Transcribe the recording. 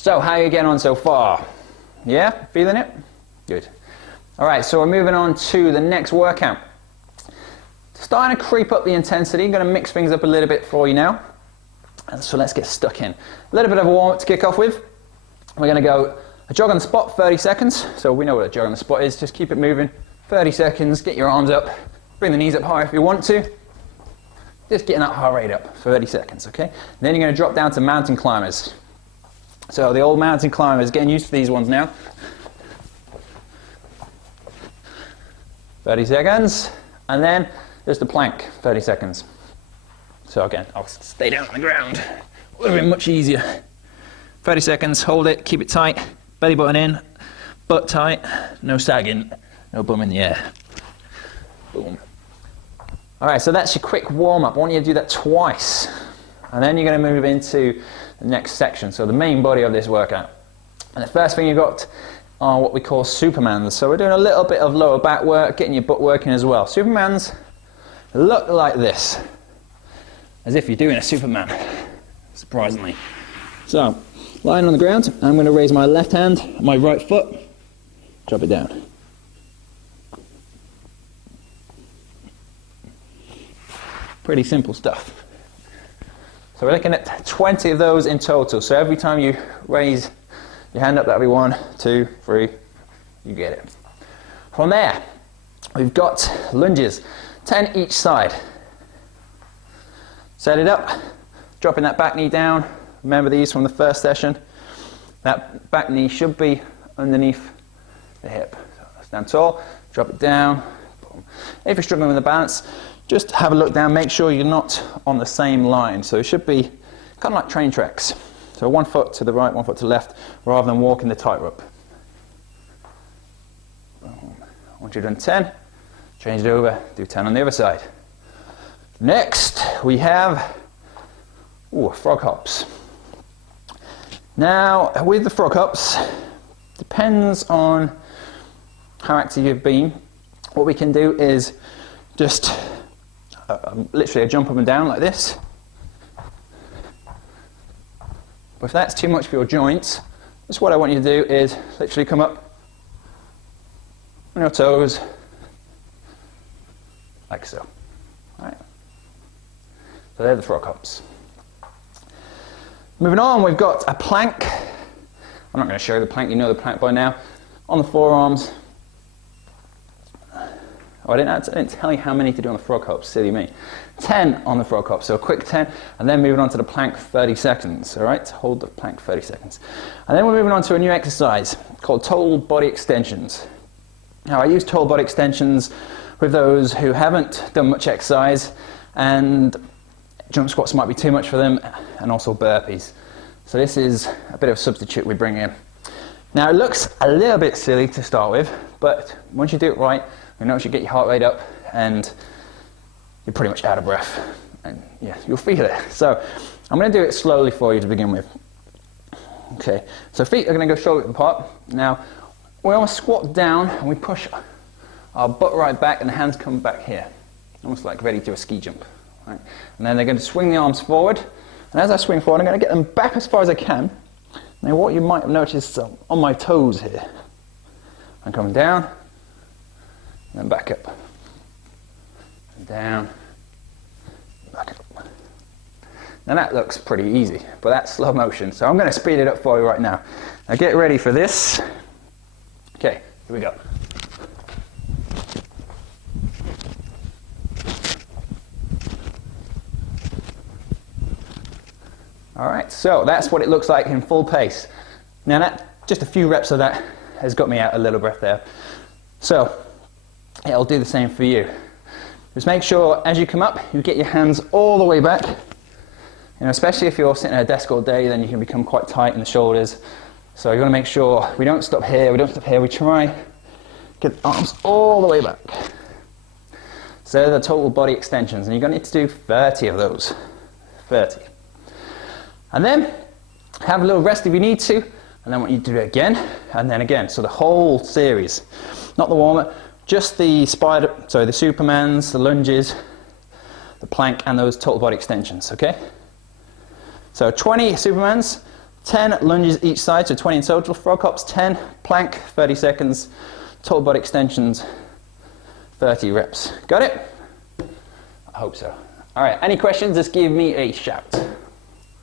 So how are you getting on so far? Yeah, feeling it? Good. All right, so we're moving on to the next workout. Starting to creep up the intensity, going to mix things up a little bit for you now. And so let's get stuck in. A little bit of a warm up to kick off with. We're going to go a jog on the spot, 30 seconds. So we know what a jog on the spot is, just keep it moving. 30 seconds, get your arms up, bring the knees up higher if you want to. Just getting that heart rate up, 30 seconds, okay? And then you're going to drop down to mountain climbers. So the old mountain climbers, getting used to these ones now. 30 seconds, and then just a plank, 30 seconds. So again, I'll stay down on the ground. Would have been much easier. 30 seconds, hold it, keep it tight, belly button in, butt tight, no sagging, no bum in the air. Boom. All right, so that's your quick warm up. I want you to do that twice. And then you're going to move into the next section, so the main body of this workout. And the first thing you've got are what we call Supermans. So we're doing a little bit of lower back work, getting your butt working as well. Supermans look like this, as if you're doing a Superman, surprisingly. So, lying on the ground, I'm going to raise my left hand, my right foot, drop it down. Pretty simple stuff. So we're looking at 20 of those in total. So every time you raise your hand up, that'll be 1, 2, 3, you get it. From there, we've got lunges, 10 each side. Set it up, dropping that back knee down. Remember these from the first session. That back knee should be underneath the hip. So stand tall, drop it down. Boom. If you're struggling with the balance, just have a look down, make sure you're not on the same line. So it should be kind of like train tracks. So 1 foot to the right, 1 foot to the left, rather than walking the tightrope. Once you've done 10, change it over, do 10 on the other side. Next, we have frog hops. Now, with the frog hops, depends on how active you've been. What we can do is just literally a jump up and down like this. But if that's too much for your joints, just what I want you to do is literally come up on your toes, like so. All right. So they're the frog hops. Moving on, we've got a plank. I'm not going to show you the plank, you know the plank by now. On the forearms. Oh, I didn't tell you how many to do on the frog hops, silly me. 10 on the frog hops, so a quick 10, and then moving on to the plank 30 seconds, all right? Hold the plank 30 seconds. And then we're moving on to a new exercise called total body extensions. Now, I use total body extensions with those who haven't done much exercise, and jump squats might be too much for them, and also burpees. So this is a bit of a substitute we bring in. Now, it looks a little bit silly to start with, but once you do it right, you notice you get your heart rate up and you're pretty much out of breath, and yeah, you'll feel it. So I'm going to do it slowly for you to begin with. Okay, so feet are going to go shoulder width apart. Now we almost squat down and we push our butt right back and the hands come back here, almost like ready to do a ski jump. Right? And then they're going to swing the arms forward, and as I swing forward I'm going to get them back as far as I can. Now what you might have noticed on my toes here, I'm coming down and then back up, and down, back up. Now that looks pretty easy, but that's slow motion, so I'm going to speed it up for you right now. Now get ready for this. Okay, here we go. Alright, so that's what it looks like in full pace. Now that, just a few reps of that has got me out a little breath there. So, it'll do the same for you. Just make sure as you come up, you get your hands all the way back. You know, especially if you're sitting at a desk all day, then you can become quite tight in the shoulders. So you want to make sure we don't stop here, we try get the arms all the way back. So they're the total body extensions, and you're going to need to do 30 of those. 30. And then have a little rest if you need to, and then I want you to do it again, and then again. So the whole series, not the warm-up, just the the Supermans, the lunges, the plank, and those total body extensions, okay? So 20 Supermans, 10 lunges each side, so 20 in total. Frog hops, 10. Plank, 30 seconds. Total body extensions, 30 reps. Got it? I hope so. All right, any questions, just give me a shout.